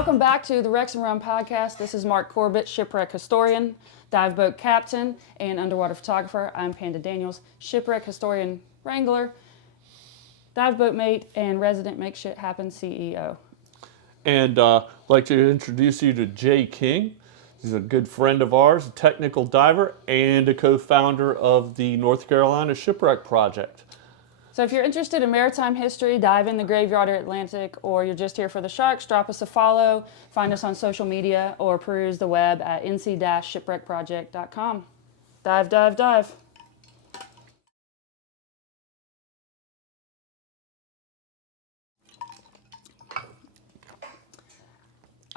Welcome back to the Rex and Run podcast. This is Marc Corbett, shipwreck historian, dive boat captain, and underwater photographer. I'm Panda Daniels, shipwreck historian, wrangler, dive boat mate, and resident Make Shit Happen CEO. And I'd like to introduce you to Jay King. He's a good friend of ours, a technical diver, and a co-founder of the North Carolina Shipwreck Project. So if you're interested in maritime history, dive in the graveyard or Atlantic, or you're just here for the sharks, drop us a follow, find us on social media, or peruse the web at nc-shipwreckproject.com. Dive, dive, dive.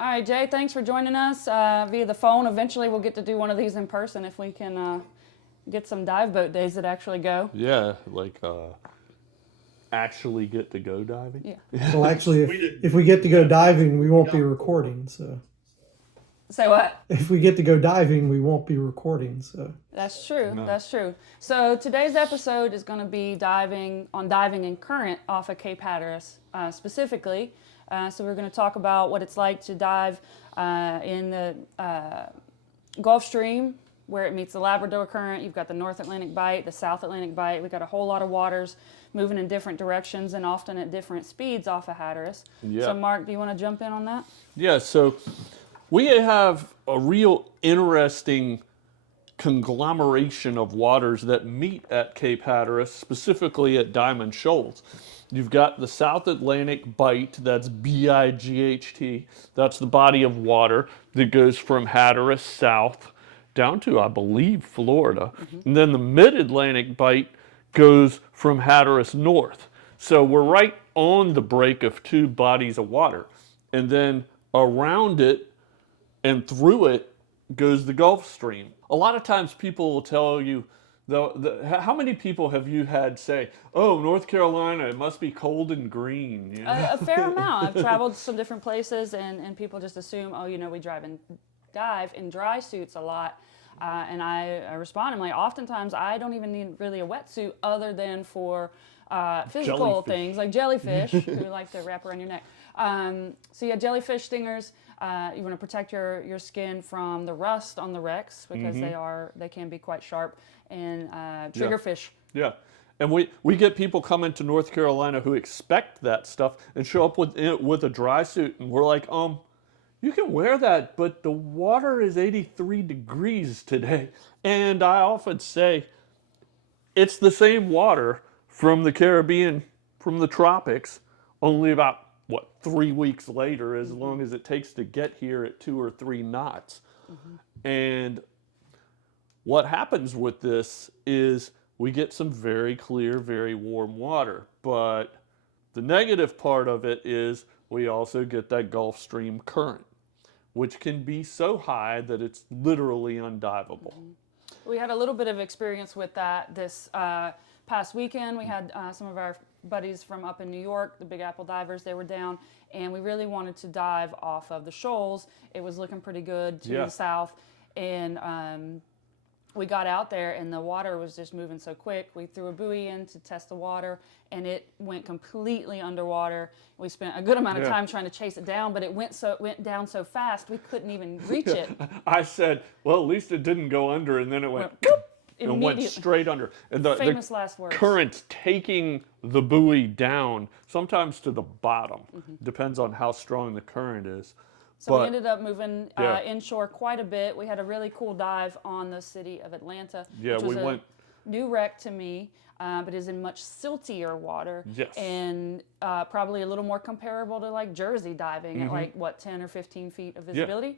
All right, Jay, thanks for joining us via the phone. Eventually we'll get to do one of these in person if we can get some dive boat days that actually go. Yeah, like actually get to go diving? Yeah. Well, actually, if we get to go diving, we won't be recording. So. Say what? If we get to go diving, we won't be recording. So. That's true. No. That's true. So today's episode is going to be diving in current off of Cape Hatteras specifically. So we're going to talk about what it's like to dive in the Gulf Stream, where it meets the Labrador Current. You've got the North Atlantic Bight, the South Atlantic Bight. We've got a whole lot of waters moving in different directions and often at different speeds off of Hatteras. Yeah. So Mark, do you want to jump in on that? Yeah, so we have a real interesting conglomeration of waters that meet at Cape Hatteras, specifically at Diamond Shoals. You've got the South Atlantic Bight, that's B-I-G-H-T. That's the body of water that goes from Hatteras south down to, I believe, Florida. Mm-hmm. And then the Mid-Atlantic Bight goes from Hatteras north. So we're right on the break of two bodies of water. And then around it and through it goes the Gulf Stream. A lot of times people will tell you, how many people have you had say, oh, North Carolina, it must be cold and green? You know? A fair amount. I've traveled to some different places and people just assume, oh, we dive in dry suits a lot. And I respond, I'm like, oftentimes I don't even need really a wetsuit other than for physical things like jellyfish who like to wrap around your neck. So yeah, jellyfish stingers. You want to protect your skin from the rust on the wrecks because they can be quite sharp, and triggerfish. Yeah. And we get people coming to North Carolina who expect that stuff and show up with a dry suit, and we're like, you can wear that, but the water is 83 degrees today. And I often say, it's the same water from the Caribbean, from the tropics, only about, 3 weeks later, as long as it takes to get here at 2 or 3 knots. Mm-hmm. And what happens with this is we get some very clear, very warm water. But the negative part of it is we also get that Gulf Stream current, which can be so high that it's literally undivable. Mm-hmm. We had a little bit of experience with that this past weekend. We had some of our buddies from up in New York, the Big Apple divers, they were down, and we really wanted to dive off of the shoals. It was looking pretty good to the south, and we got out there and the water was just moving so quick. We threw a buoy in to test the water and it went completely underwater. We spent a good amount of time trying to chase it down, but it went down so fast we couldn't even reach it. I said, well, at least it didn't go under, and then it went and went straight under. And Famous last words. Current's taking the buoy down, sometimes to the bottom. Mm-hmm. Depends on how strong the current is. So we ended up moving inshore quite a bit. We had a really cool dive on the city of Atlanta, which was a new wreck to me, but is in much siltier water. Yes. And probably a little more comparable to like Jersey diving at 10 or 15 feet of visibility. Yeah.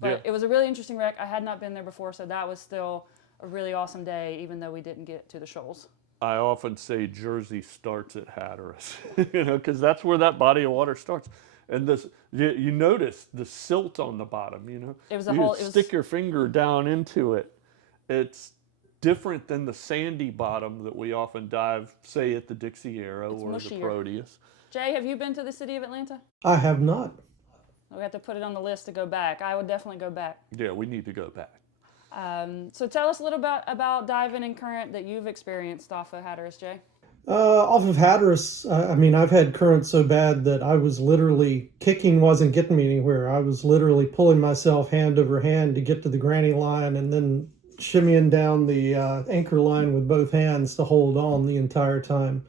But it was a really interesting wreck. I had not been there before, so that was still a really awesome day, even though we didn't get to the shoals. I often say Jersey starts at Hatteras, because that's where that body of water starts. And this, you notice the silt on the bottom, It was stick your finger down into it. It's different than the sandy bottom that we often dive, say at the Dixie Arrow or mushier. The Proteus. Jay, have you been to the city of Atlanta? I have not. We have to put it on the list to go back. I would definitely go back. Yeah, we need to go back. So tell us a little about diving in current that you've experienced off of Hatteras, Jay. Off of Hatteras, I mean, I've had current so bad that I was literally kicking wasn't getting me anywhere. I was literally pulling myself hand over hand to get to the granny line and then shimmying down the anchor line with both hands to hold on the entire time.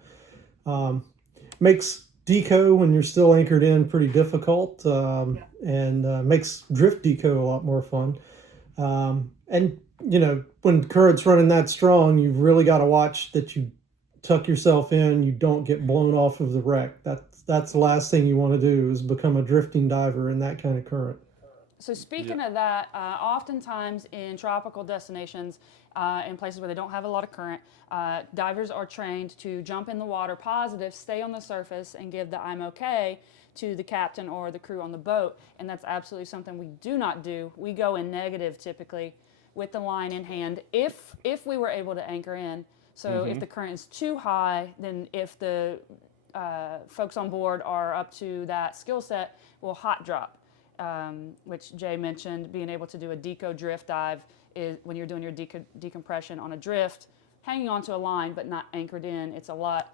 Makes deco when you're still anchored in pretty difficult, and makes drift deco a lot more fun. And you know, when current's running that strong, you've really got to watch that you tuck yourself in, you don't get blown off of the wreck. That's the last thing you want to do is become a drifting diver in that kind of current. So speaking of that, oftentimes in tropical destinations, in places where they don't have a lot of current, divers are trained to jump in the water positive, stay on the surface, and give the "I'm okay" to the captain or the crew on the boat. And that's absolutely something we do not do. We go in negative typically with the line in hand if we were able to anchor in. So if the current is too high, then if the folks on board are up to that skill set, we'll hot drop. Which Jay mentioned, being able to do a deco drift dive is when you're doing your decompression on a drift, hanging onto a line but not anchored in. It's a lot.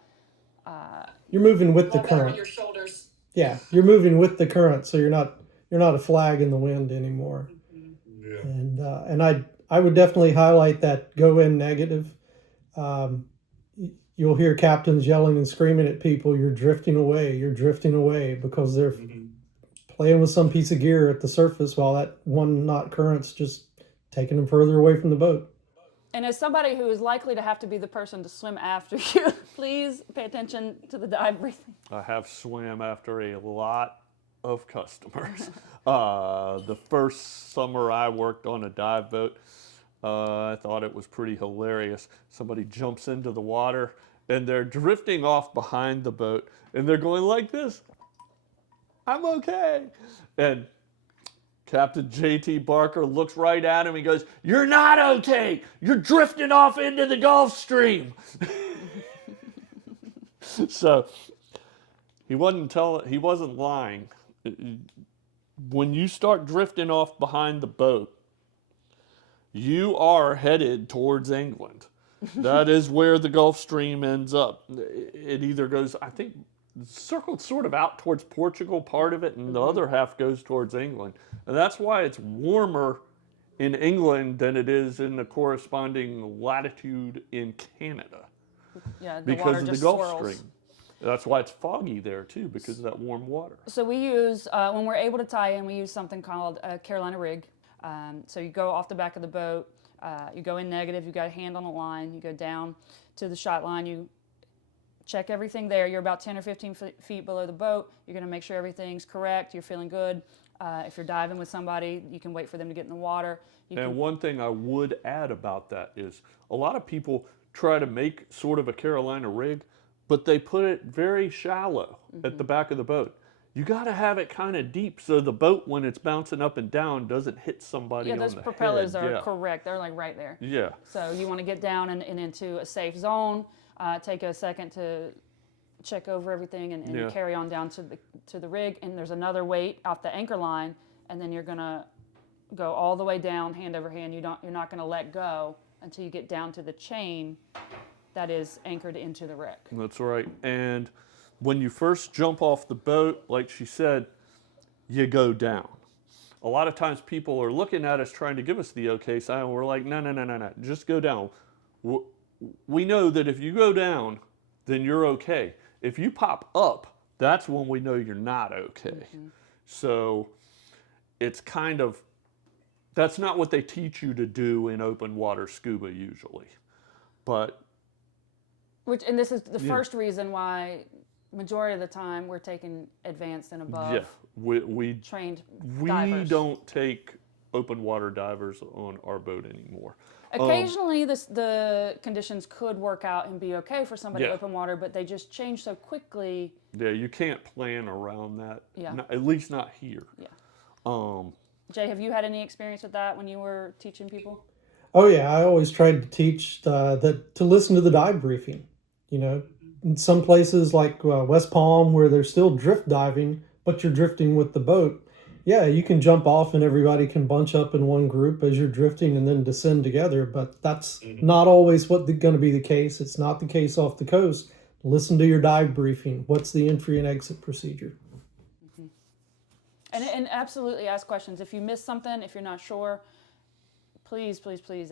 You're moving with the Better on current. your shoulders. Yeah, you're moving with the current, so you're not a flag in the wind anymore. Yeah. And I would definitely highlight that go in negative. You'll hear captains yelling and screaming at people, you're drifting away, because they're playing with some piece of gear at the surface while that 1 knot current's just taking them further away from the boat. And as somebody who is likely to have to be the person to swim after you, please pay attention to the dive breathing. I have swam after a lot of customers. The first summer I worked on a dive boat, I thought it was pretty hilarious. Somebody jumps into the water and they're drifting off behind the boat and they're going like this. I'm okay. And Captain J.T. Barker looks right at him and goes, "You're not okay. You're drifting off into the Gulf Stream." So he wasn't lying. When you start drifting off behind the boat, you are headed towards England. That is where the Gulf Stream ends up. It either goes, I think, circled sort of out towards Portugal, part of it, and the other half goes towards England. And that's why it's warmer in England than it is in the corresponding latitude in Canada. Yeah, the because water of the just Gulf swirls. Stream. That's why it's foggy there too, because of that warm water. So we use, when we're able to tie in, we use something called a Carolina rig. So you go off the back of the boat, you go in negative, you got a hand on the line, you go down to the shot line, you check everything there. You're about 10 or 15 feet below the boat. You're going to make sure everything's correct, you're feeling good. If you're diving with somebody, you can wait for them to get in the water. One thing I would add about that is a lot of people try to make sort of a Carolina rig, but they put it very shallow at the back of the boat. You got to have it kind of deep so the boat, when it's bouncing up and down, doesn't hit somebody on the head. Yeah, those propellers are correct. They're like right there. Yeah. So you want to get down and into a safe zone. Take a second to check over everything and carry on down to the rig. And there's another weight off the anchor line, and then you're gonna go all the way down, hand over hand. You're not gonna let go until you get down to the chain that is anchored into the wreck. That's right. And when you first jump off the boat, like she said, you go down. A lot of times people are looking at us trying to give us the okay sign, and we're like, no, just go down. We know that if you go down, then you're okay. If you pop up, that's when we know you're not okay. So it's kind of, that's not what they teach you to do in open water scuba usually. But and this is the first reason why majority of the time we're taking advanced and above. yeah, we trained we divers. don't take open water divers on our boat anymore. Occasionally, the conditions could work out and be okay for somebody Yeah. open water, but they just change so quickly. Yeah, you can't plan around that. Yeah. At least not here. Yeah. Jay, have you had any experience with that when you were teaching people? Oh yeah, I always tried to teach that to listen to the dive briefing. You know, in some places like West Palm where they're still drift diving, but you're drifting with the boat. Yeah, you can jump off and everybody can bunch up in one group as you're drifting and then descend together. But that's not always going to be the case. It's not the case off the coast. listen to your dive briefing. What's the entry and exit procedure? And absolutely ask questions. If you miss something, if you're not sure, please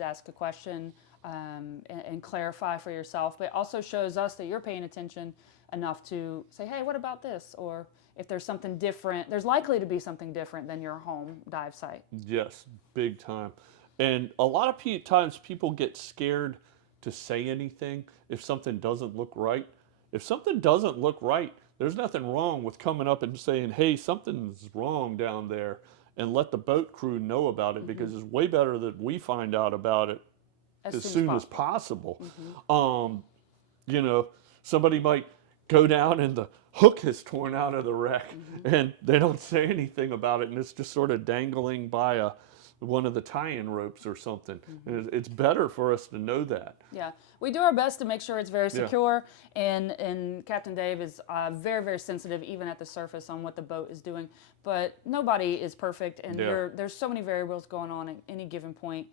ask a question and clarify for yourself. But it also shows us that you're paying attention enough to say, hey, what about this? Or if there's something different, there's likely to be something different than your home dive site. Yes, big time. And a lot of times people get scared to say anything if something doesn't look right. If something doesn't look right, there's nothing wrong with coming up and saying, hey, something's wrong down there, and let the boat crew know about it, because it's way better that we find out about it as soon as possible. You know, somebody might go down and the hook is torn out of the wreck and they don't say anything about it, and it's just sort of dangling by one of the tie-in ropes or something. And it's better for us to know that. Yeah, we do our best to make sure it's very secure, and Captain Dave is very, very sensitive even at the surface on what the boat is doing. But nobody is perfect, and there's so many variables going on at any given point.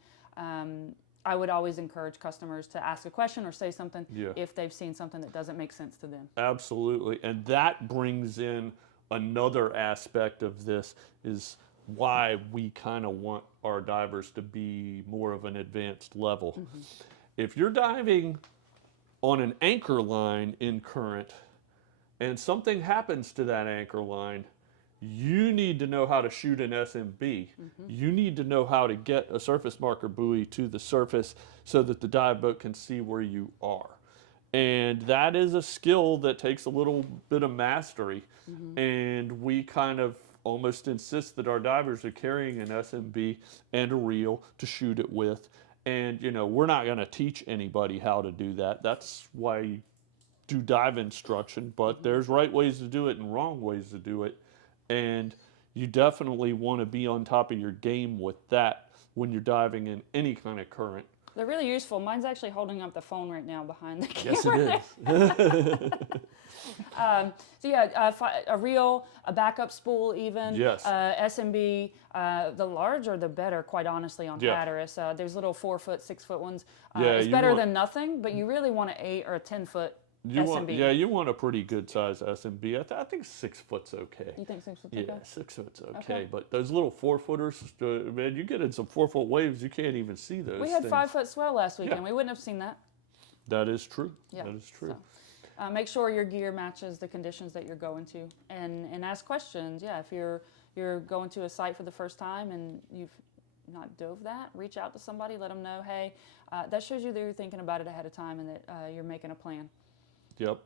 I would always encourage customers to ask a question or say something if they've seen something that doesn't make sense to them. Absolutely, and that brings in another aspect of this, is why we kind of want our divers to be more of an advanced level. If you're diving on an anchor line in current and something happens to that anchor line, you need to know how to shoot an SMB. You need to know how to get a surface marker buoy to the surface so that the dive boat can see where you are. And that is a skill that takes a little bit of mastery. And we kind of almost insist that our divers are carrying an SMB and a reel to shoot it with. And, you know, we're not going to teach anybody how to do that. That's why you do dive instruction, but there's right ways to do it and wrong ways to do it. And you definitely want to be on top of your game with that when you're diving in any kind of current. They're really useful. Mine's actually holding up the phone right now behind the Yes, camera. it is. So yeah, a reel, a backup spool even, Yes. SMB, the larger the better, quite honestly, on Hatteras. There's little 4-foot, 6-foot ones. It's better than nothing, but you really want an 8 or a 10-foot SMB. You want a pretty good size SMB. I think 6 foot's okay. You think 6 foot's Yeah, okay? 6 foot's okay. But those little 4-footers, man, you get in some 4-foot waves, you can't even see those. We had things. 5-foot swell last weekend. We wouldn't have seen that. That is true. Yeah, that is true. So, make sure your gear matches the conditions that you're going to, and ask questions. Yeah, if you're going to a site for the first time and you've not dove that, reach out to somebody, let them know, hey, that shows you that you're thinking about it ahead of time and that you're making a plan. Yep.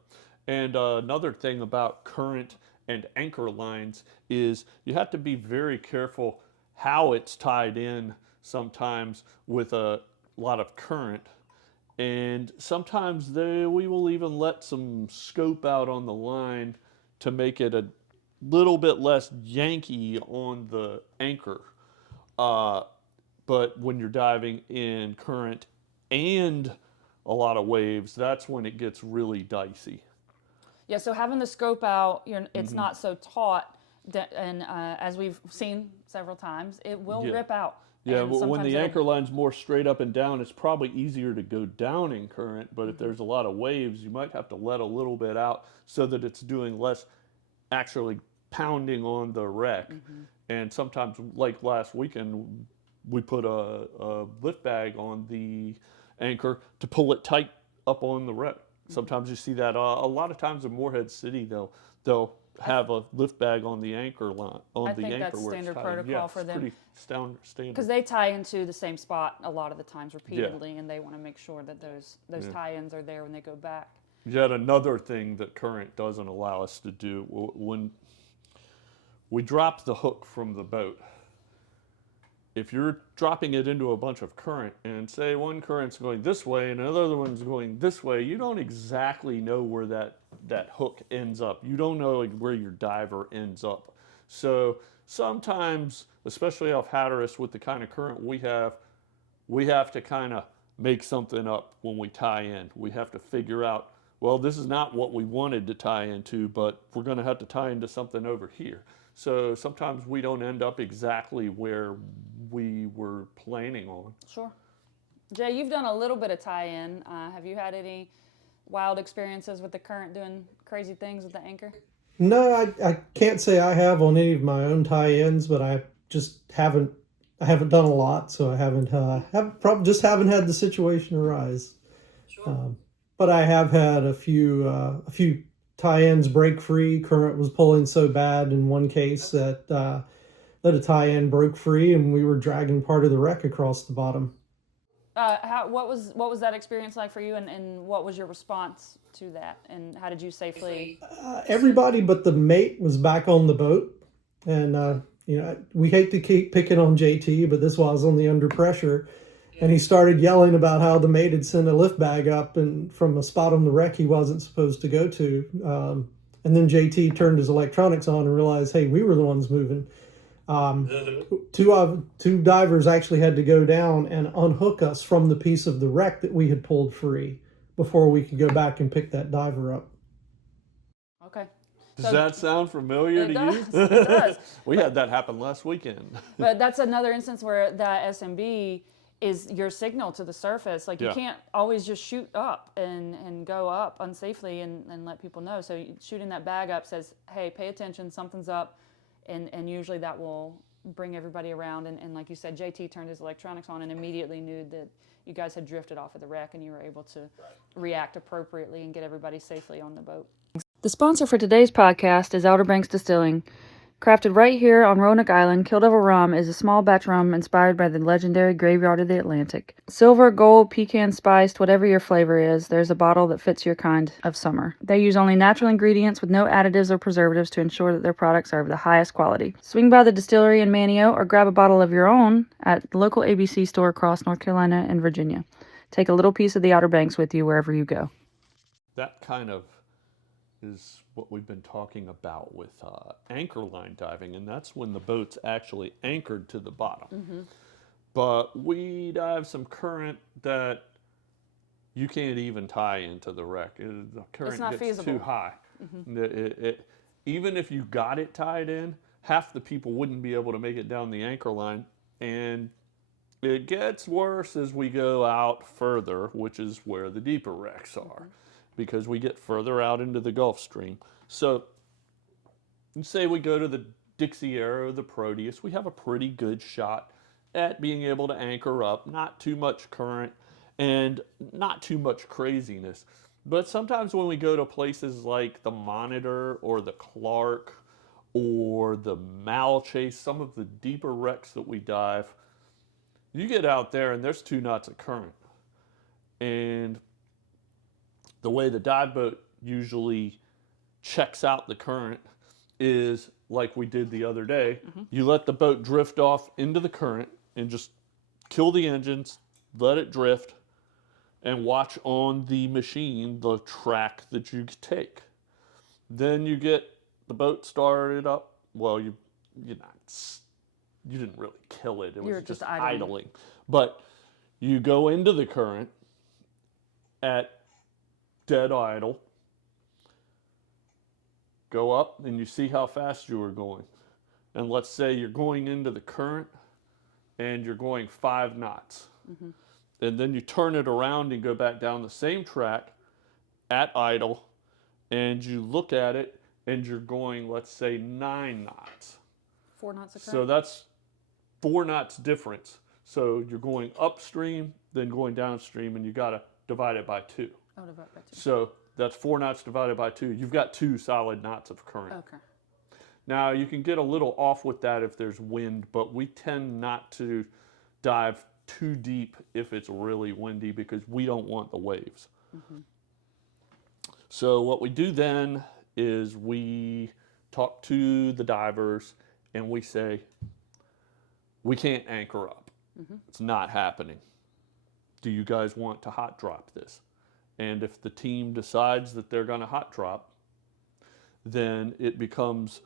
And another thing about current and anchor lines is you have to be very careful how it's tied in sometimes with a lot of current. And sometimes we will even let some scope out on the line to make it a little bit less yanky on the anchor. But when you're diving in current and a lot of waves, that's when it gets really dicey. Yeah, so having the scope out, it's not so taut, and as we've seen several times, it will rip out. Yeah, but when the anchor line's more straight up and down, it's probably easier to go down in current, but if there's a lot of waves, you might have to let a little bit out so that it's doing less actually pounding on the wreck. And sometimes, like last weekend, we put a lift bag on the anchor to pull it tight up on the wreck. Sometimes you see that. A lot of times in Morehead City, they'll have a lift bag on the anchor line. I think that's standard protocol for them. Pretty standard. Because they tie into the same spot a lot of the times repeatedly, and they want to make sure that those tie-ins are there when they go back. Yet another thing that current doesn't allow us to do, when we drop the hook from the boat, if you're dropping it into a bunch of current, and say one current's going this way and another one's going this way, you don't exactly know where that hook ends up. You don't know where your diver ends up. So sometimes, especially off Hatteras with the kind of current we have to kind of make something up when we tie in. We have to figure out, well, this is not what we wanted to tie into, but we're going to have to tie into something over here. So sometimes we don't end up exactly where we were planning on. Sure. Jay, you've done a little bit of tie-in. Have you had any wild experiences with the current doing crazy things with the anchor? No, I can't say I have on any of my own tie-ins, but I just haven't. I haven't done a lot, so I just haven't had the situation arise. Um, but I have had a few tie-ins break free. Current was pulling so bad in one case that a tie-in broke free, and we were dragging part of the wreck across the bottom. What was that experience like for you, and what was your response to that, and how did you safely? Everybody but the mate was back on the boat, and we hate to keep picking on JT, but this was on the under pressure, and he started yelling about how the mate had sent a lift bag up and from a spot on the wreck he wasn't supposed to go to. And then JT turned his electronics on and realized, hey, we were the ones moving. Two divers actually had to go down and unhook us from the piece of the wreck that we had pulled free before we could go back and pick that diver up. Okay. Does that sound familiar to you? It does. We had that happen last weekend. But that's another instance where that SMB is your signal to the surface. Like, you Yeah. can't always just shoot up and go up unsafely and let people know. So shooting that bag up says, hey, pay attention, something's up. And usually that will bring everybody around. And like you said, JT turned his electronics on and immediately knew that you guys had drifted off of the wreck, and you were able to react appropriately and get everybody safely on the boat. The sponsor for today's podcast is Outer Banks Distilling. Crafted right here on Roanoke Island, Kill Devil Rum is a small batch rum inspired by the legendary Graveyard of the Atlantic. Silver, gold, pecan spiced, whatever your flavor is, there's a bottle that fits your kind of summer. They use only natural ingredients with no additives or preservatives to ensure that their products are of the highest quality. Swing by the distillery in Manio or grab a bottle of your own at the local ABC store across North Carolina and Virginia. Take a little piece of the Outer Banks with you wherever you go. That kind of is what we've been talking about with anchor line diving, and that's when the boat's actually anchored to the bottom. Mm-hmm. But we dive some current that you can't even tie into the wreck. The current not gets feasible. too high. Mm-hmm. Even if you got it tied in, half the people wouldn't be able to make it down the anchor line, and it gets worse as we go out further, which is where the deeper wrecks are, because we get further out into the Gulf Stream. So, say we go to the Dixie Arrow, the Proteus, we have a pretty good shot at being able to anchor up, not too much current and not too much craziness. But sometimes when we go to places like the Monitor or the Clark or the Malchase, some of the deeper wrecks that we dive, you get out there and there's 2 knots of current. And the way the dive boat usually checks out the current is like we did the other day. Mm-hmm. You let the boat drift off into the current and just kill the engines, let it drift, and watch on the machine the track that you take. Then you get the boat started up. Well, you didn't really kill it. It was just idling. But you go into the current at dead idle, go up, and you see how fast you are going. And let's say you're going into the current and you're going 5 knots. Mm-hmm. And then you turn it around and go back down the same track at idle, and you look at it and you're going, let's say, 9 knots. 4 knots of current. So that's 4 knots difference. So you're going upstream, then going downstream, and you got to divide it by 2. Oh, divide by 2. So that's 4 knots divided by 2. You've got 2 solid knots of current. Okay. Now, you can get a little off with that if there's wind, but we tend not to dive too deep if it's really windy because we don't want the waves. Mm-hmm. So what we do then is we talk to the divers and we say, we can't anchor up. Mm-hmm. It's not happening. Do you guys want to hot drop this? And if the team decides that they're going to hot drop, then it becomes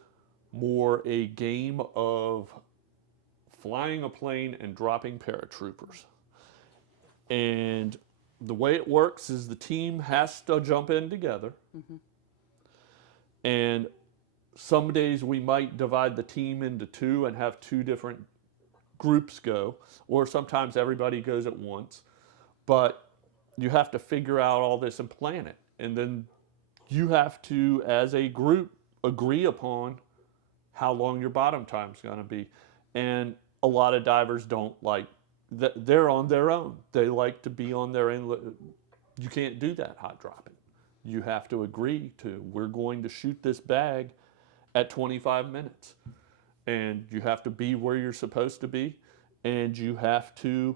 more a game of flying a plane and dropping paratroopers. And the way it works is the team has to jump in together. Mm-hmm. And some days we might divide the team into 2 and have 2 different groups go, or sometimes everybody goes at once. But you have to figure out all this and plan it. and then you have to, as a group, agree upon how long your bottom time is going to be. And a lot of divers don't like that. They're on their own. They like to be on their own. You can't do that hot dropping. You have to agree to, we're going to shoot this bag at 25 minutes. And you have to be where you're supposed to be. And you have to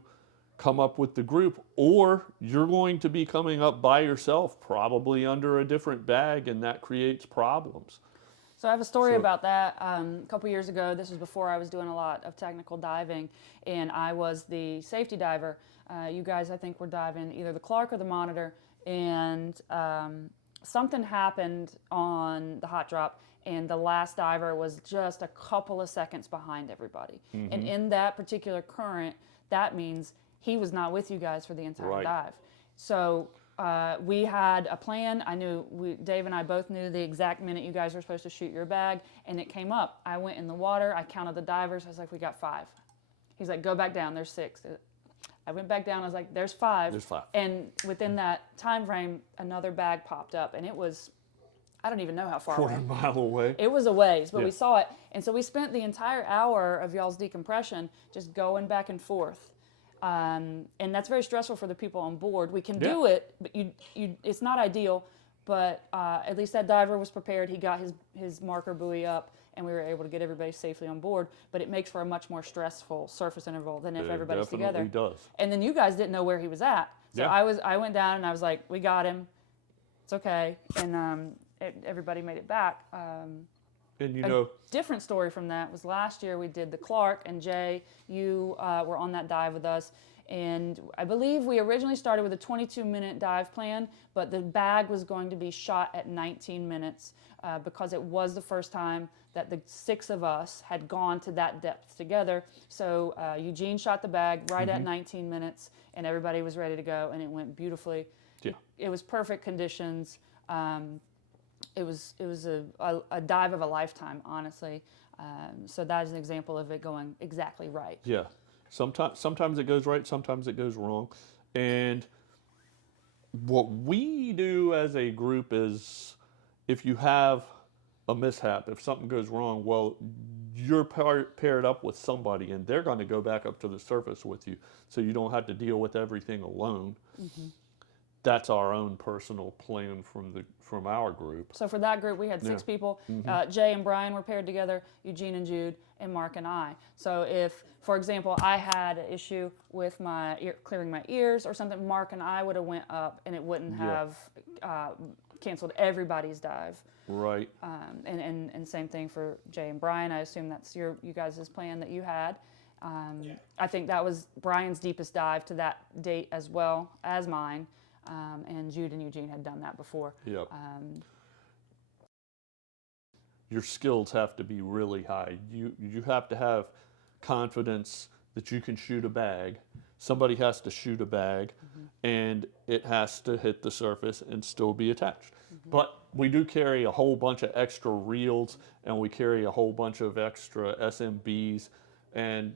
come up with the group, or you're going to be coming up by yourself, probably under a different bag, and that creates problems. So I have a story about that. A couple years ago, this was before I was doing a lot of technical diving, and I was the safety diver. You guys, I think, were diving either the Clark or the Monitor, and something happened on the hot drop, and the last diver was just a couple of seconds behind everybody. And in that particular current, that means he was not with you guys for the entire dive. So we had a plan. I knew, Dave and I both knew the exact minute you guys were supposed to shoot your bag, and it came up. I went in the water. I counted the divers. I was like, we got 5. He's like, go back down. There's 6. I went back down. I was like, there's 5. There's 5. And within that time frame, another bag popped up, and it was, I don't even know how far away. Quarter mile away. It was a ways, but we saw it. And so we spent the entire hour of y'all's decompression just going back and forth. And that's very stressful for the people on board. We can do it, but it's not ideal. But at least that diver was prepared. He got his marker buoy up, and we were able to get everybody safely on board. But it makes for a much more stressful surface interval than if everybody's together. It definitely does. And then you guys didn't know where he was at. So I went down and I was like, we got him. It's okay. And everybody made it back. And you A know, different story from that was last year we did the Clark, and Jay, you were on that dive with us. And I believe we originally started with a 22-minute dive plan, but the bag was going to be shot at 19 minutes because it was the first time that the 6 of us had gone to that depth together. So Eugene shot the bag right at 19 minutes, and everybody was ready to go, and it went beautifully. Yeah. It was perfect conditions. It was a dive of a lifetime, honestly. So that is an example of it going exactly right. yeah. Sometimes it goes right, sometimes it goes wrong. And what we do as a group is, if you have a mishap, if something goes wrong, well, you're paired up with somebody, and they're going to go back up to the surface with you, so you don't have to deal with everything alone. That's our own personal plan from our group. So for that group, we had 6 people. Jay and Brian were paired together, Eugene and Jude, and Mark and I. So if, for example, I had an issue with my clearing my ears or something, Mark and I would have went up, and it wouldn't have canceled everybody's dive. Right. And same thing for Jay and Brian. I assume that's you guys' plan that you had. I think that was Brian's deepest dive to that date as well as mine. And Jude and Eugene had done that before. Yep. Your skills have to be really high. You have to have confidence that you can shoot a bag. Somebody has to shoot a bag, and it has to hit the surface and still be attached. But we do carry a whole bunch of extra reels, and we carry a whole bunch of extra SMBs, and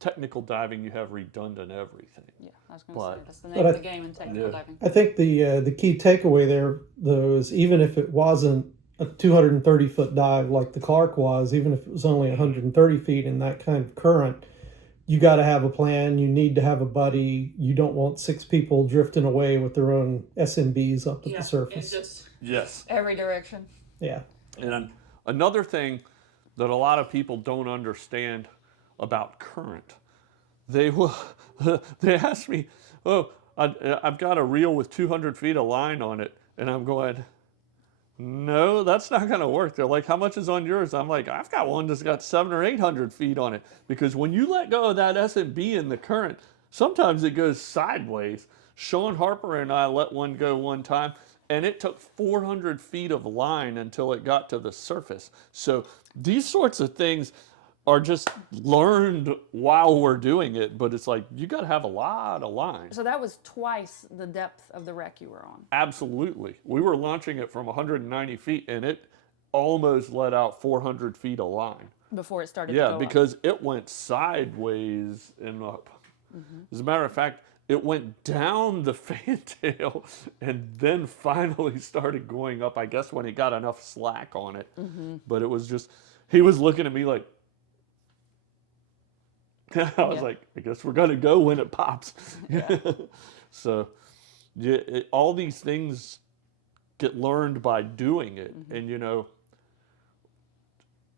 technical diving, you have redundant everything. Yeah, I was going to say that's the name of the game in technical diving. I think the key takeaway there, though, is even if it wasn't a 230-foot dive like the Clark was, even if it was only 130 feet in that kind of current, you got to have a plan. You need to have a buddy. You don't want 6 people drifting away with their own SMBs up at the surface. Yes. Every direction. Yeah. And another thing that a lot of people don't understand about current, they ask me, oh, I've got a reel with 200 feet of line on it, and I'm going, no, that's not going to work. They're like, how much is on yours? I'm like, I've got one that's got 700 or 800 feet on it, because when you let go of that SMB in the current, sometimes it goes sideways. Sean Harper and I let one go one time, and it took 400 feet of line until it got to the surface. So these sorts of things are just learned while we're doing it, but it's like, you got to have a lot of line. So that was twice the depth of the wreck you were on. Absolutely. We were launching it from 190 feet, and it almost let out 400 feet of line. Before it started to go because it went sideways and up. As a matter of fact, it went down the fantail and then finally started going up, I guess, when it got enough slack on it. But it was just, he was looking at me like, I was like, I guess we're going to go when it pops. So yeah, all these things get learned by doing it. And, you know,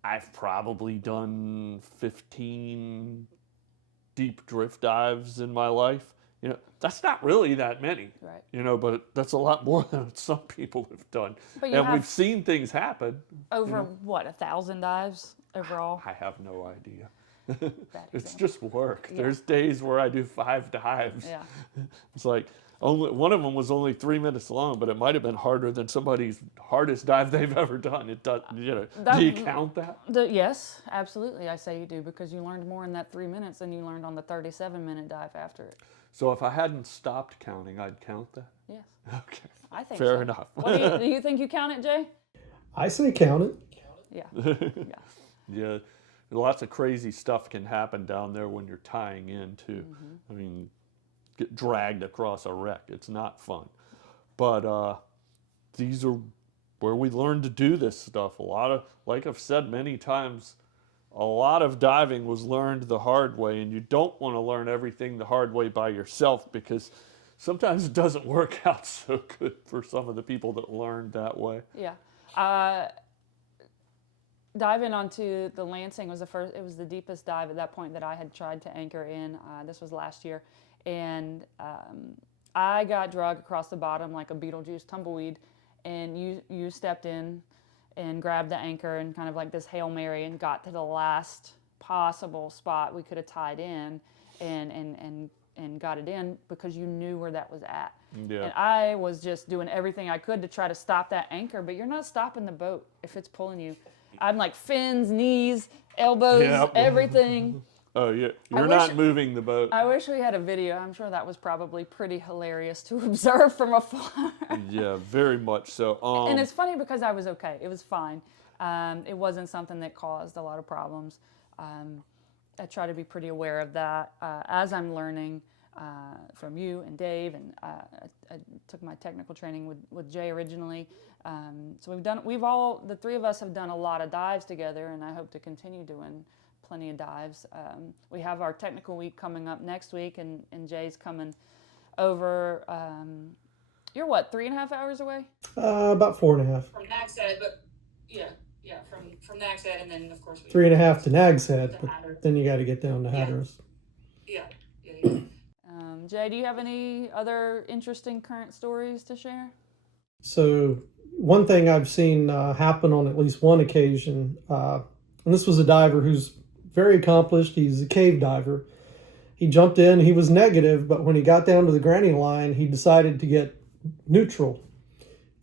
I've probably done 15 deep drift dives in my life. You know, that's not really that many. Right. You know, but that's a lot more than some people have done. But you And have we've seen things happen. over, what, 1,000 dives overall? I have no idea. Bad It's example. just work. Yeah. There's days where I do 5 dives. Yeah. It's like only one of them was only 3 minutes long, but it might have been harder than somebody's hardest dive they've ever done. It does, you know. Do you count that? Yes, absolutely. I say you do, because you learned more in that 3 minutes than you learned on the 37-minute dive after it. So if I hadn't stopped counting, I'd count that. Yes, Okay. I think Fair so. enough. What do you think you count it, Jay? I say count it. Yeah. Yeah. Lots of crazy stuff can happen down there when you're tying in too. I mean, get dragged across a wreck. It's not fun. But these are where we learn to do this stuff. A lot of, like I've said many times, a lot of diving was learned the hard way, and you don't want to learn everything the hard way by yourself, because sometimes it doesn't work out so good for some of the people that learned that way. Yeah. Diving onto the Lansing was it was the deepest dive at that point that I had tried to anchor in. This was last year. And I got dragged across the bottom like a Beetlejuice tumbleweed, and you stepped in and grabbed the anchor and kind of like this Hail Mary and got to the last possible spot we could have tied in and got it in, because you knew where that was at. Yeah. And I was just doing everything I could to try to stop that anchor, but you're not stopping the boat if it's pulling you. I'm like fins, knees, elbows, Yep. everything. Oh, yeah. You're wish- not moving the boat. I wish we had a video. I'm sure that was probably pretty hilarious to observe from afar. Yeah, very much so. And it's funny because I was okay. It was fine. It wasn't something that caused a lot of problems. I try to be pretty aware of that as I'm learning from you and Dave, and I took my technical training with Jay originally. So the three of us have done a lot of dives together, and I hope to continue doing plenty of dives. We have our technical week coming up next week, and Jay's coming over. You're what, 3.5 hours away? About 4.5. From Nags Head, but yeah, from Nags Head, and then of course 3.5 to Nags Head, but Hatteras. then you got to get down to Hatteras. Yeah. Jay, do you have any other interesting current stories to share? So one thing I've seen happen on at least one occasion, and this was a diver who's very accomplished. He's a cave diver. He jumped in, he was negative, but when he got down to the granny line, he decided to get neutral.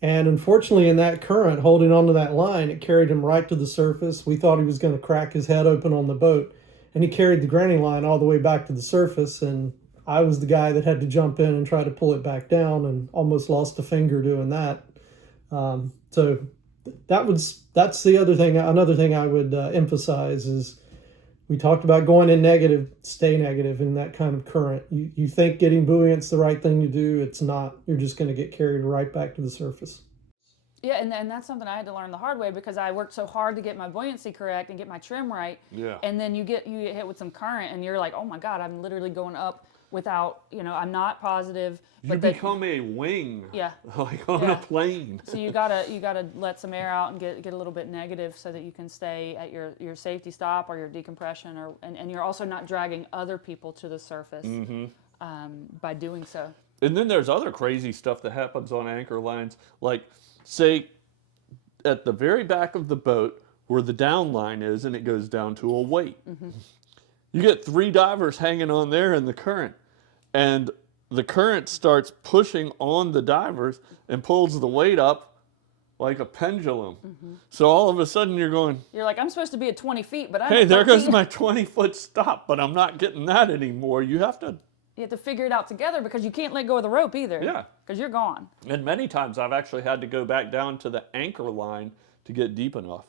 And unfortunately, in that current, holding onto that line, it carried him right to the surface. We thought he was going to crack his head open on the boat, and he carried the granny line all the way back to the surface, and I was the guy that had to jump in and try to pull it back down, and almost lost a finger doing that. So that's the other thing. Another thing I would emphasize is we talked about going in negative, stay negative in that kind of current. You think getting buoyant's the right thing to do. It's not. You're just going to get carried right back to the surface. Yeah, and that's something I had to learn the hard way, because I worked so hard to get my buoyancy correct and get my trim right. Yeah. And then you get hit with some current, and you're like, oh my God, I'm literally going up without, I'm not positive. You But become a wing. Yeah. Like on Yeah. a plane. So you gotta let some air out and get a little bit negative, so that you can stay at your safety stop or your decompression, and you're also not dragging other people to the surface by doing so. And then there's other crazy stuff that happens on anchor lines. Like, say, at the very back of the boat where the down line is, and it goes down to a weight. You get 3 divers hanging on there in the current, and the current starts pushing on the divers and pulls the weight up like a pendulum. So all of a sudden you're going, You're like, I'm supposed to be at 20 feet, but I'm hey, at there goes 13. my 20-foot stop, but I'm not getting that anymore. You have to. You have to figure it out together, because you can't let go of the rope either. Yeah. Because you're gone. And many times I've actually had to go back down to the anchor line to get deep enough.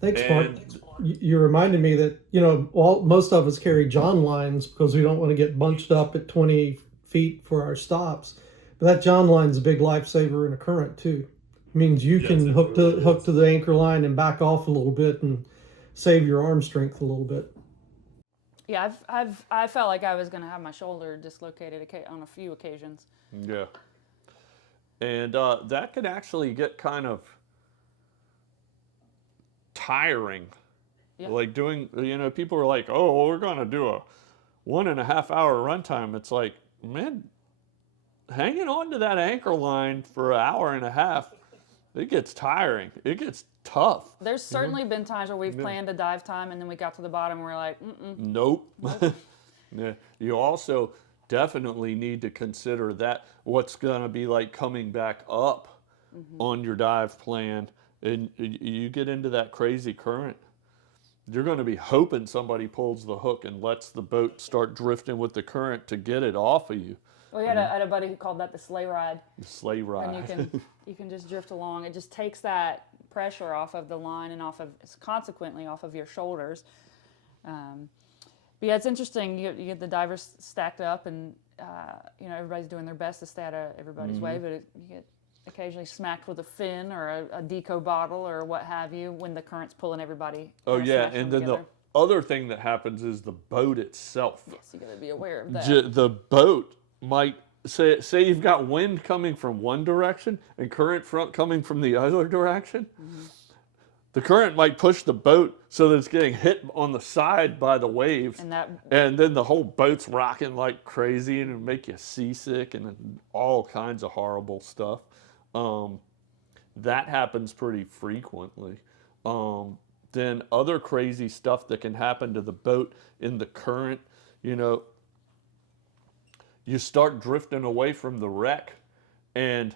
Thanks, Mark. And- You reminded me that most of us carry John lines because we don't want to get bunched up at 20 feet for our stops. But that John line's a big lifesaver in a current too. It means you Yes, can it hook really to the anchor line and back off a little bit and save your arm strength a little bit. Yeah, I felt like I was going to have my shoulder dislocated on a few occasions. Yeah. And that can actually get kind of tiring. Yeah. Like doing, people are like, oh, well, we're going to do a 1.5 hour runtime. It's like, man, hanging on to that anchor line for an hour and a half, it gets tiring. It gets tough. There's certainly been times where we've planned a dive time and then we got to the bottom and we're like, Nope. Yeah. You also definitely need to consider that what's going to be like coming back up on your dive plan, and you get into that crazy current. You're going to be hoping somebody pulls the hook and lets the boat start drifting with the current to get it off of you. we had a buddy who called that the sleigh ride. The sleigh ride. And you can just drift along. It just takes that pressure off of the line and consequently off of your shoulders. But yeah, it's interesting. You get the divers stacked up, and everybody's doing their best to stay out of everybody's way. But you get occasionally smacked with a fin or a deco bottle or what have you when the current's pulling everybody. Oh yeah, smashing and them then together. the other thing that happens is the boat itself. Yes, you got to be aware of that. The boat might say you've got wind coming from one direction and current coming from the other direction. The current might push the boat so that it's getting hit on the side by the waves, and then the whole boat's rocking like crazy, and it'll make you seasick and all kinds of horrible stuff. That happens pretty frequently. Then other crazy stuff that can happen to the boat in the current, you start drifting away from the wreck, and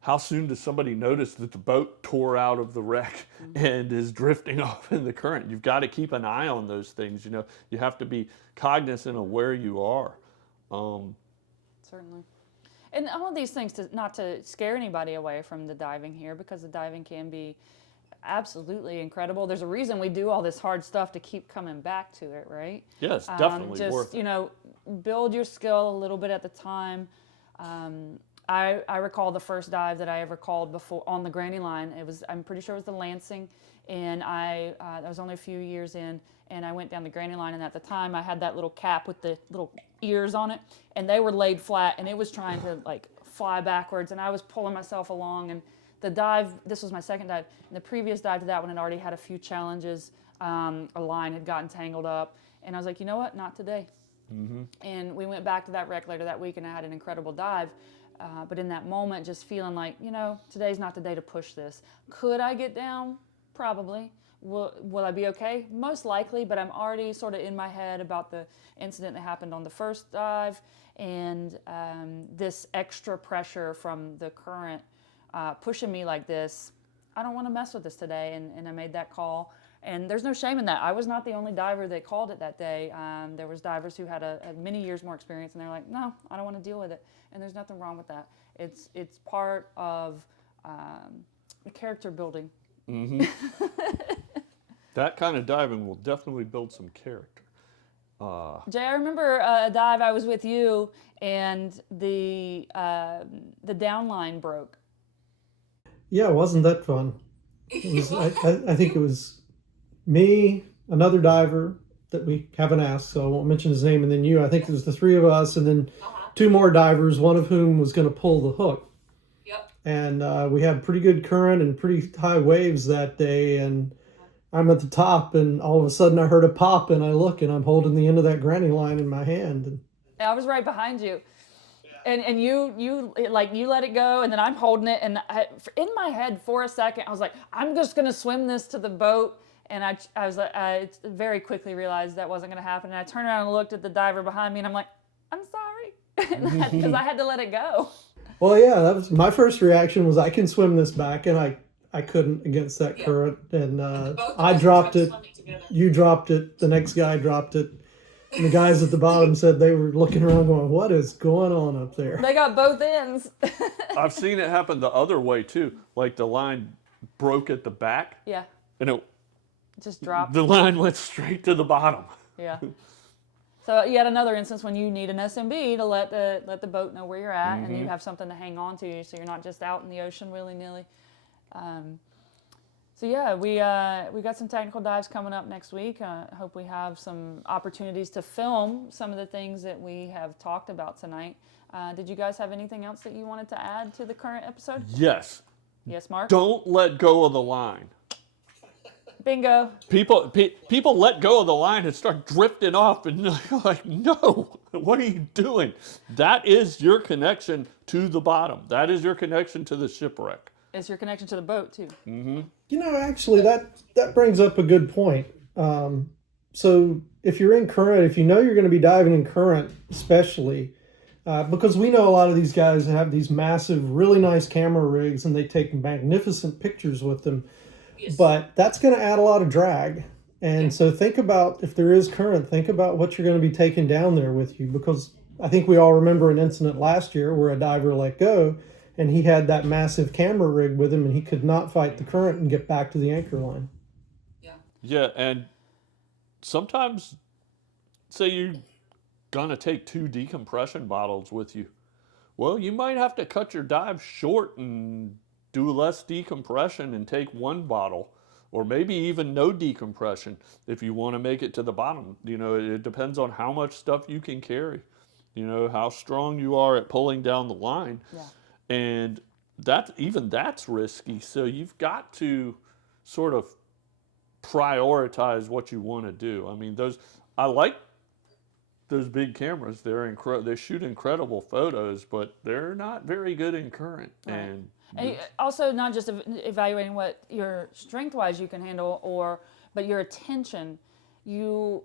how soon does somebody notice that the boat tore out of the wreck and is drifting off in the current? You've got to keep an eye on those things. You have to be cognizant of where you are. Certainly. And all of these things, not to scare anybody away from the diving here, because the diving can be absolutely incredible. There's a reason we do all this hard stuff to keep coming back to it, right? Yes, definitely worth it. Build your skill a little bit at the time. I recall the first dive that I ever called before on the granny line. I'm pretty sure it was the Lansing, and that was only a few years in, and I went down the granny line, and at the time I had that little cap with the little ears on it, and they were laid flat, and it was trying to fly backwards, and I was pulling myself along, and the dive, this was my second dive, and the previous dive to that one had already had a few challenges. A line had gotten tangled up, and I was like, you know what, not today. And we went back to that wreck later that week, and I had an incredible dive. But in that moment, just feeling like, today's not the day to push this. Could I get down? Probably. Will I be okay? Most likely, but I'm already sort of in my head about the incident that happened on the first dive, and this extra pressure from the current pushing me like this. I don't want to mess with this today, and I made that call. And there's no shame in that. I was not the only diver that called it that day. There was divers who had a many years more experience, and they're like, no, I don't want to deal with it. And there's nothing wrong with that. It's part of character building. That kind of diving will definitely build some character. Jay, I remember a dive I was with you, and the downline broke. Yeah, wasn't that fun? It was, I think it was me, another diver that we haven't asked, so I won't mention his name, and then you. I think it was the three of us, and then two more divers, one of whom was going to pull the hook. Yep. And we had pretty good current and pretty high waves that day, and I'm at the top, and all of a sudden I heard a pop, and I look, and I'm holding the end of that granny line in my hand. And I was right behind you. And you let it go, and then I'm holding it, and in my head for a second I was like, I'm just gonna swim this to the boat, and I was like, I very quickly realized that wasn't gonna happen, and I turned around and looked at the diver behind me, and I'm like, I'm sorry, because I had to let it go. Well, yeah, that was my first reaction. Was I can swim this back, and I couldn't against that current, and I dropped it. You dropped it. The next guy dropped it. And the guys at the bottom said they were looking around going, what is going on up there? They got both ends. I've seen it happen the other way too. Like the line broke at the back. Yeah. And Just dropped. the line went straight to the bottom. Yeah. So yet another instance when you need an SMB to let the boat know where you're at, and you have something to hang on to, so you're not just out in the ocean willy nilly. So yeah, we got some technical dives coming up next week. Hope we have some opportunities to film some of the things that we have talked about tonight. Did you guys have anything else that you wanted to add to the current episode? Yes. Yes, Mark? Don't let go of the line. Bingo. People let go of the line and start drifting off, and you're like, no, what are you doing? That is your connection to the bottom. That is your connection to the shipwreck. It's your connection to the boat too. You know, actually, that brings up a good point. So if you're in current, if you know you're going to be diving in current, especially, because we know a lot of these guys have these massive, really nice camera rigs, and they take magnificent pictures with them. Yes. But that's going to add a lot of drag. And so think about, if there is current, think about what you're going to be taking down there with you, because I think we all remember an incident last year where a diver let go, and he had that massive camera rig with him, and he could not fight the current and get back to the anchor line. Yeah, and sometimes, say you're going to take 2 decompression bottles with you. Well, you might have to cut your dive short and do less decompression and take 1 bottle, or maybe even no decompression if you want to make it to the bottom. You know, it depends on how much stuff you can carry, you know, how strong you are at pulling down the line. Yeah. And that's risky. So you've got to sort of prioritize what you want to do. I mean, I like those big cameras. They shoot incredible photos, but they're not very good in current. Right. And also not just evaluating what your strength-wise you can handle, but your attention. Your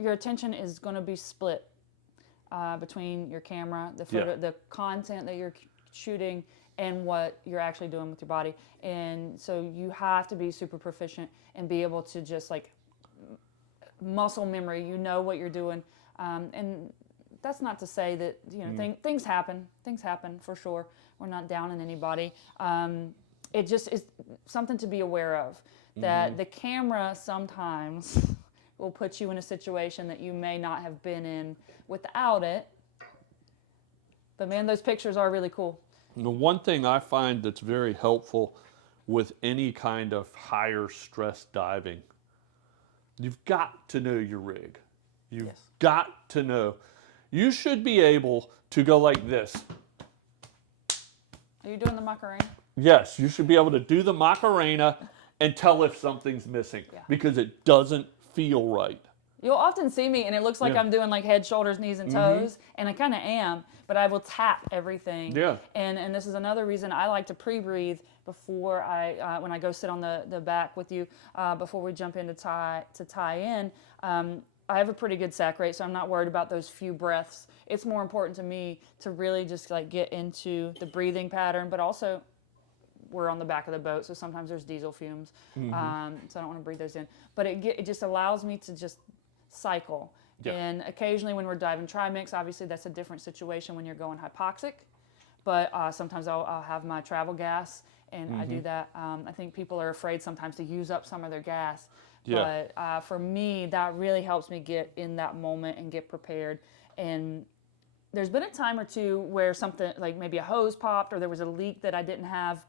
attention is going to be split between your camera, the photo, the content that you're shooting, and what you're actually doing with your body. And so you have to be super proficient and be able to just like muscle memory. You know what you're doing, and that's not to say that things happen. Things happen for sure. We're not downing anybody. It just is something to be aware of, that the camera sometimes will put you in a situation that you may not have been in without it. But man, those pictures are really cool. The one thing I find that's very helpful with any kind of higher stress diving, you've got to know your rig. You've got to know. You should be able to go like this. Are you doing the Macarena? Yes, you should be able to do the Macarena and tell if something's missing, because it doesn't feel right. You'll often see me, and it looks like I'm doing like head, shoulders, knees, and toes, and I kind of am, but I will tap everything. Yeah. And this is another reason I like to pre-breathe before when I go sit on the back with you, before we jump in to tie in. I have a pretty good sac rate, so I'm not worried about those few breaths. It's more important to me to really just like get into the breathing pattern, but also we're on the back of the boat, so sometimes there's diesel fumes, so I don't want to breathe those in. But it just allows me to just cycle. Yeah. And occasionally when we're diving trimix, obviously that's a different situation when you're going hypoxic, but sometimes I'll have my travel gas, and I do that. I think people are afraid sometimes to use up some of their gas. Yeah. But for me, that really helps me get in that moment and get prepared. And there's been a time or two where something, like maybe a hose popped, or there was a leak that I didn't have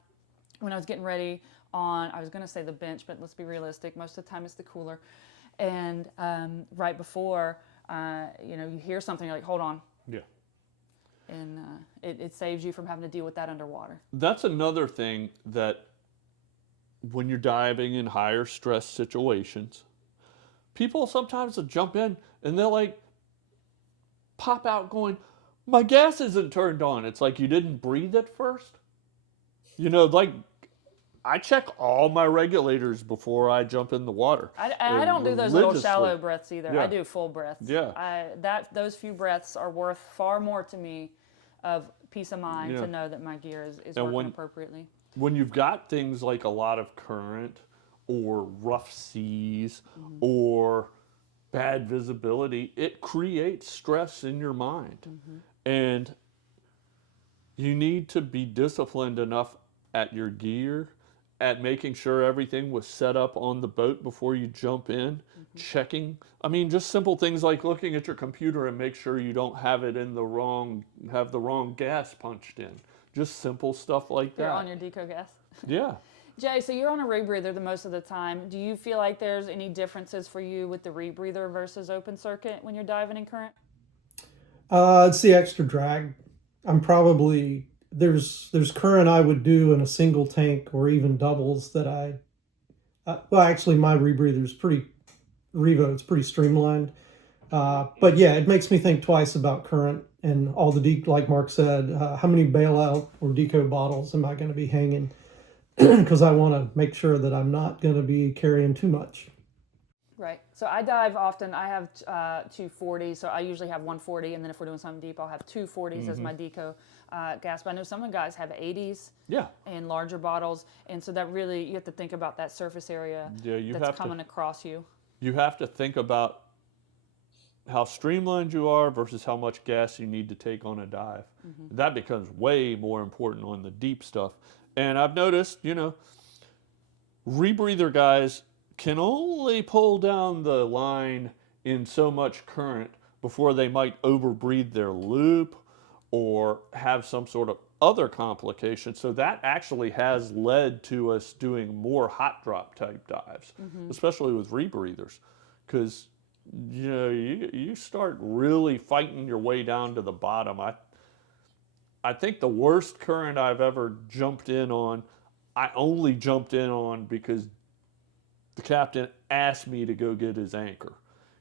when I was getting ready on, I was going to say the bench, but let's be realistic. Most of the time it's the cooler. And right before, you hear something, you're like, hold on. Yeah. And it saves you from having to deal with that underwater. That's another thing that when you're diving in higher stress situations, people sometimes will jump in and they'll like pop out going, my gas isn't turned on. It's like, you didn't breathe at first. Like I check all my regulators before I jump in the water. I don't do those little shallow breaths either. Yeah. I do full breaths. Yeah. Those few breaths are worth far more to me of peace of mind to know that my gear is working appropriately. When you've got things like a lot of current or rough seas or bad visibility, it creates stress in your mind. And you need to be disciplined enough at your gear at making sure everything was set up on the boat before you jump in, checking. I mean, just simple things like looking at your computer and make sure you don't have it in have the wrong gas punched in. Just simple stuff like You're that. on your deco gas. Yeah. Jay, so you're on a rebreather the most of the time. Do you feel like there's any differences for you with the rebreather versus open circuit when you're diving in current? It's the extra drag. I'm probably there's current I would do in a single tank or even doubles that well, actually my rebreather is pretty Revo. It's pretty streamlined. But yeah, it makes me think twice about current and all like Mark said, how many bailout or deco bottles am I going to be hanging? Because I want to make sure that I'm not going to be carrying too much. Right. So I dive often. I have 240, so I usually have 140, and then if we're doing something deep, I'll have 240s as my deco gas. But I know some of the guys have 80s Yeah. and larger bottles, and so that really, you have to think about that surface area that's coming across you. You have to think about how streamlined you are versus how much gas you need to take on a dive. That becomes way more important on the deep stuff. And I've noticed, rebreather guys can only pull down the line in so much current before they might overbreathe their loop or have some sort of other complication. So that actually has led to us doing more hot drop type dives, especially with rebreathers, because you start really fighting your way down to the bottom. I think the worst current I've ever jumped in on, I only jumped in on because the captain asked me to go get his anchor.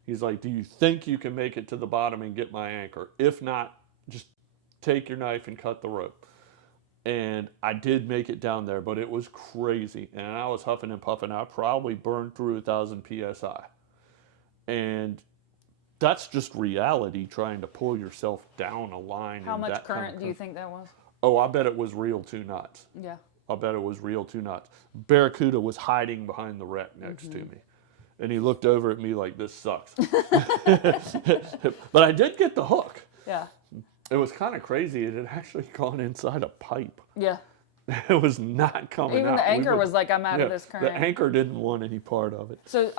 He's like, do you think you can make it to the bottom and get my anchor? If not, just take your knife and cut the rope. And I did make it down there, but it was crazy. And I was huffing and puffing. I probably burned through 1,000 PSI. And that's just reality, trying to pull yourself down a line. How much current do you think that was? Oh, I bet it was real 2 knots. Yeah. I bet it was real 2 knots. Barracuda was hiding behind the wreck next to me. And he looked over at me like, this sucks. But I did get the hook. Yeah. It was kind of crazy. It had actually gone inside a pipe. Yeah. It was not coming out. Even the anchor was like, I'm out of this current. The anchor didn't want any part of it. So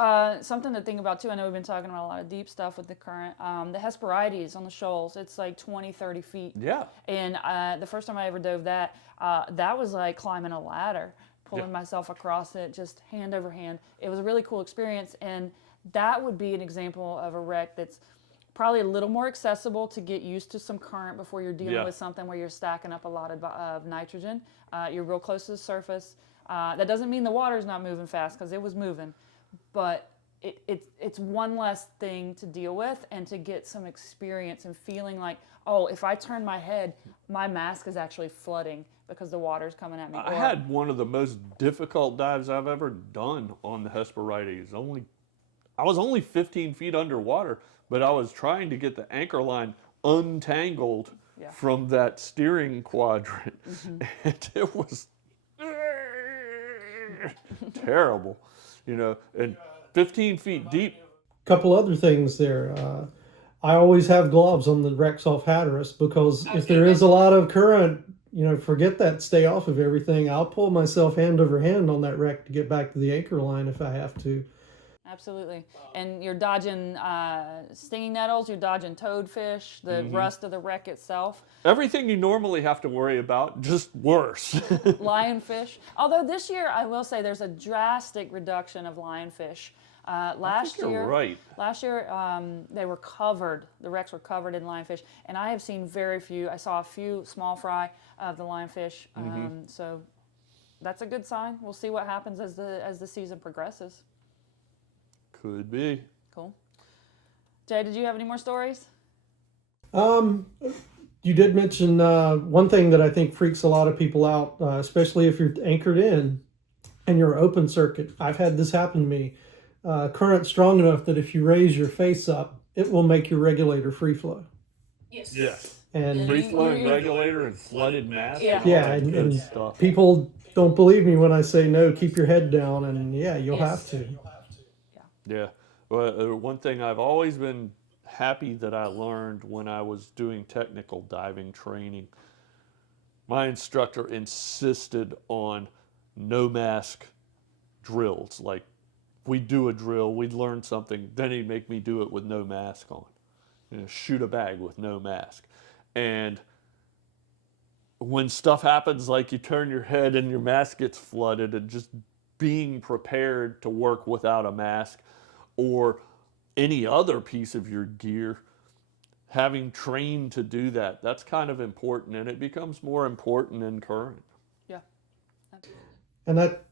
something to think about too, I know we've been talking about a lot of deep stuff with the current. The Hesperides on the shoals, it's like 20, 30 feet. Yeah. And the first time I ever dove that was like climbing a ladder, pulling myself across it, just hand over hand. It was a really cool experience. And that would be an example of a wreck that's probably a little more accessible to get used to some current before you're dealing with something where you're stacking up a lot of nitrogen. You're real close to the surface. That doesn't mean the water's not moving fast, because it was moving, but it's one less thing to deal with and to get some experience and feeling like, oh, if I turn my head, my mask is actually flooding because the water's coming at me. I had one of the most difficult dives I've ever done on the Hesperides. I was only 15 feet underwater, but I was trying to get the anchor line untangled from that steering quadrant. And it was terrible, and 15 feet deep. Couple other things there. I always have gloves on the wrecks off Hatteras, because if there is a lot of current, forget that, stay off of everything. I'll pull myself hand over hand on that wreck to get back to the anchor line if I have to. Absolutely. And you're dodging stinging nettles, you're dodging toadfish, the rust of the wreck itself. Everything you normally have to worry about, just worse. Lionfish. Although this year, I will say there's a drastic reduction of lionfish. Last year, right. Last year, they were covered. The wrecks were covered in lionfish, and I have seen very few. I saw a few small fry of the lionfish. So that's a good sign. We'll see what happens as the season progresses. Could be. Cool. Jay, did you have any more stories? You did mention one thing that I think freaks a lot of people out, especially if you're anchored in and you're open circuit. I've had this happen to me. Current strong enough that if you raise your face up, it will make your regulator free flow. Yes. And Free flowing regulator and flooded mask. Yeah, and people don't believe me when I say no, keep your head down, and you'll have to. Yeah. Well, one thing I've always been happy that I learned when I was doing technical diving training, my instructor insisted on no mask drills. Like, we'd do a drill, we'd learn something, then he'd make me do it with no mask on. Shoot a bag with no mask. And when stuff happens, like you turn your head and your mask gets flooded, and just being prepared to work without a mask or any other piece of your gear, having trained to do that, that's kind of important, and it becomes more important in current. Yeah. And that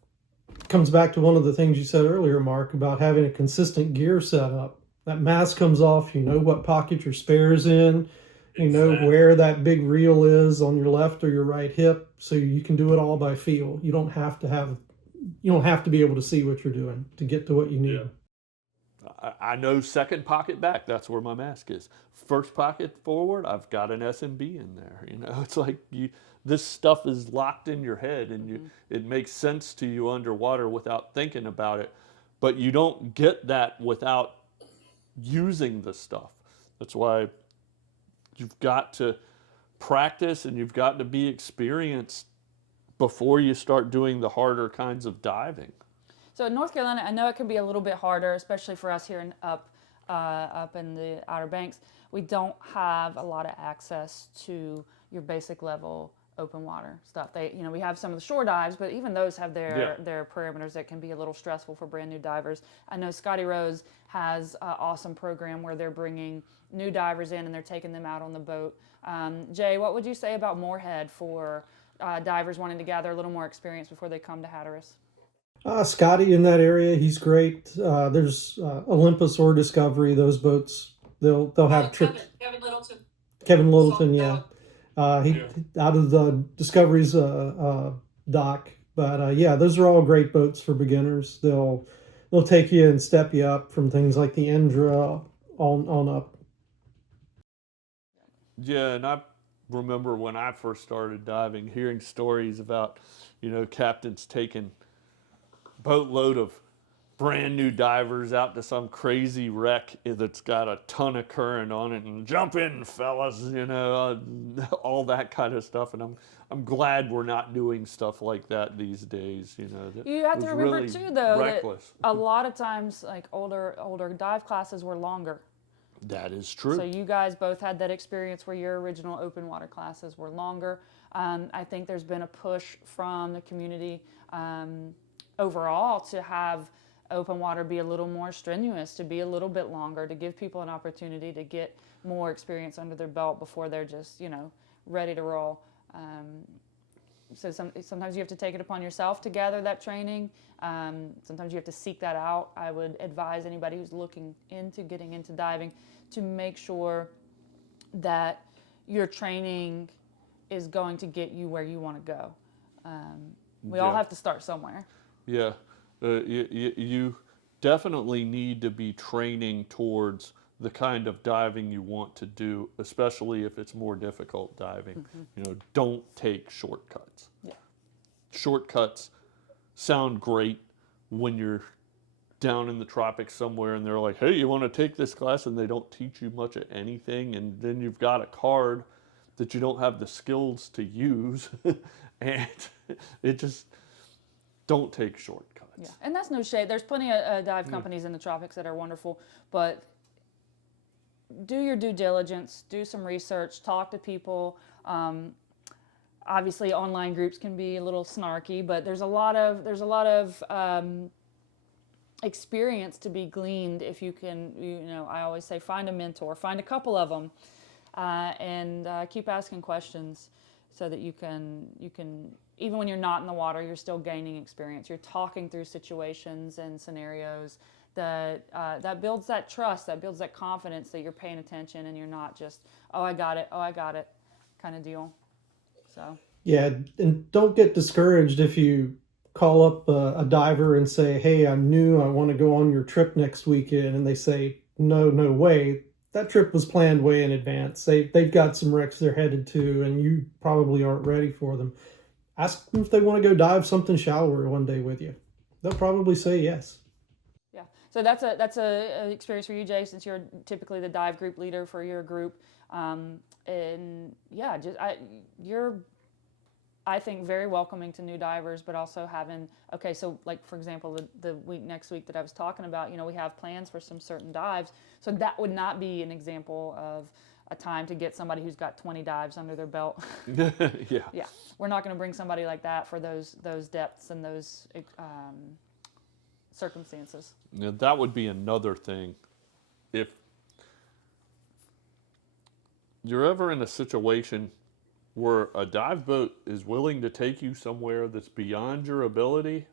comes back to one of the things you said earlier, Mark, about having a consistent gear setup. That mask comes off, you know what pocket your spare's in, you know where that big reel is on your left or your right hip, so you can do it all by feel. You don't have to be able to see what you're doing to get to what you need. I know second pocket back, that's where my mask is. First pocket forward, I've got an SMB in there. It's like this stuff is locked in your head, and it makes sense to you underwater without thinking about it. But you don't get that without using the stuff. That's why you've got to practice and you've got to be experienced before you start doing the harder kinds of diving. So in North Carolina, I know it can be a little bit harder, especially for us here up in the Outer Banks. We don't have a lot of access to your basic level open water stuff. We have some of the shore dives, but even those have their parameters that can be a little stressful for brand new divers. I know Scotty Rose has an awesome program where they're bringing new divers in and they're taking them out on the boat. Jay, what would you say about Moorhead for divers wanting to gather a little more experience before they come to Hatteras? Scotty in that area, he's great. There's Olympus or Discovery; those boats they'll have trips. Kevin Littleton. Kevin Littleton, yeah. He out of the Discovery's dock, but yeah, those are all great boats for beginners. They'll take you and step you up from things like the Indra on up. Yeah, and I remember when I first started diving, hearing stories about, captains taking boatload of brand new divers out to some crazy wreck that's got a ton of current on it, and jump in, fellas, all that kind of stuff. And I'm glad we're not doing stuff like that these days. You have to remember really too, though, reckless. that a lot of times, like older dive classes were longer. That is true. So you guys both had that experience where your original open water classes were longer. I think there's been a push from the community overall to have open water be a little more strenuous, to be a little bit longer, to give people an opportunity to get more experience under their belt before they're just, ready to roll. So sometimes you have to take it upon yourself to gather that training. Sometimes you have to seek that out. I would advise anybody who's looking into getting into diving to make sure that your training is going to get you where you want to go. We all have to start somewhere. Yeah, you definitely need to be training towards the kind of diving you want to do, especially if it's more difficult diving. Don't take shortcuts. Yeah. Shortcuts sound great when you're down in the tropics somewhere and they're like, hey, you want to take this class, and they don't teach you much of anything, and then you've got a card that you don't have the skills to use, and it just, don't take shortcuts. Yeah, and that's no shade. There's plenty of dive companies in the tropics that are wonderful, but do your due diligence, do some research, talk to people. Obviously, online groups can be a little snarky, but there's a lot of experience to be gleaned if you can. I always say find a mentor, find a couple of them, and keep asking questions so that you can. Even when you're not in the water, you're still gaining experience. You're talking through situations and scenarios that builds that trust, that builds that confidence that you're paying attention and you're not just, oh, I got it kind of deal. So. Yeah, and don't get discouraged if you call up a diver and say, hey, I'm new, I want to go on your trip next weekend. And they say, no way. That trip was planned way in advance. They've got some wrecks they're headed to, and you probably aren't ready for them. Ask them if they want to go dive something shallower one day with you. They'll probably say yes. Yeah. So that's a experience for you, Jay, since you're typically the dive group leader for your group. And yeah, I think, very welcoming to new divers, but also having, okay, so like, for example, the week next week that I was talking about, we have plans for some certain dives. So that would not be an example of a time to get somebody who's got 20 dives under their belt. Yeah. Yeah, we're not going to bring somebody like that for those depths and those circumstances. Now, that would be another thing. If you're ever in a situation where a dive boat is willing to take you somewhere that's beyond your ability,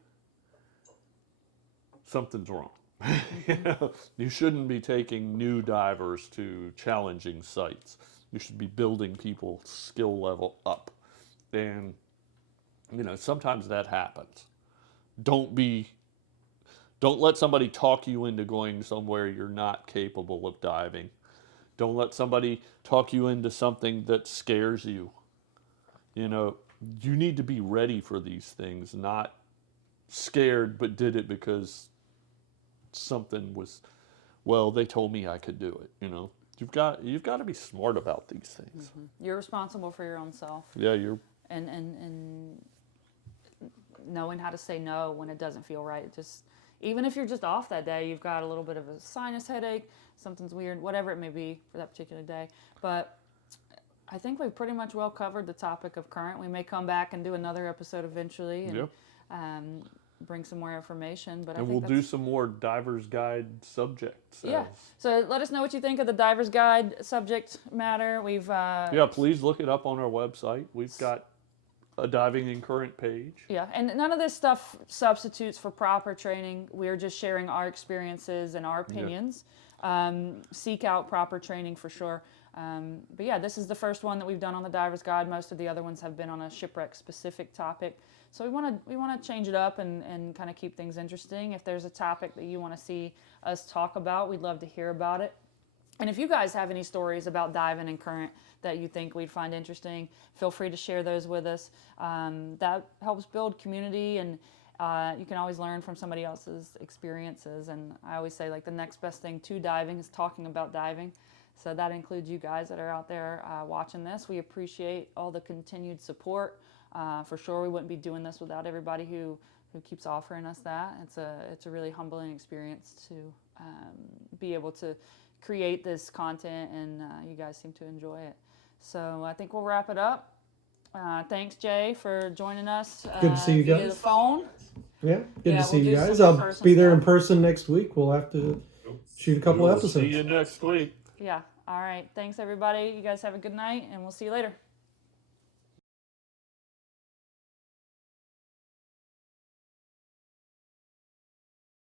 something's wrong. You shouldn't be taking new divers to challenging sites. You should be building people's skill level up. And, sometimes that happens. Don't let somebody talk you into going somewhere you're not capable of diving. Don't let somebody talk you into something that scares you. You need to be ready for these things, not scared but did it because something was, they told me I could do it. You've got to be smart about these things. You're responsible for your own self. Yeah, you're And knowing how to say no when it doesn't feel right. Just even if you're just off that day, you've got a little bit of a sinus headache, something's weird, whatever it may be for that particular day. But I think we've pretty much well covered the topic of current. We may come back and do another episode eventually and bring some more information. But and we'll do some more Diver's Guide subjects. Yeah. So let us know what you think of the Diver's Guide subject matter. We've please look it up on our website. We've got a diving and current page. Yeah, and none of this stuff substitutes for proper training. We're just sharing our experiences and our opinions. Seek out proper training for sure. But yeah, this is the first one that we've done on the Diver's Guide. Most of the other ones have been on a shipwreck specific topic. So we want to change it up and kind of keep things interesting. If there's a topic that you want to see us talk about, we'd love to hear about it. And if you guys have any stories about diving and current that you think we'd find interesting, feel free to share those with us. That helps build community, and you can always learn from somebody else's experiences. And I always say, like, the next best thing to diving is talking about diving. So that includes you guys that are out there watching this. We appreciate all the continued support. For sure, we wouldn't be doing this without everybody who keeps offering us that. It's a really humbling experience to be able to create this content, and you guys seem to enjoy it. So I think we'll wrap it up. Thanks, Jay, for joining us. Good to see you via guys. the phone. Yeah, good to see we'll you do guys. some I'll in-person be there in stuff. person next week. We'll have to shoot a couple We'll episodes. see you next week. Yeah. All right. Thanks, everybody. You guys have a good night, and we'll see you later.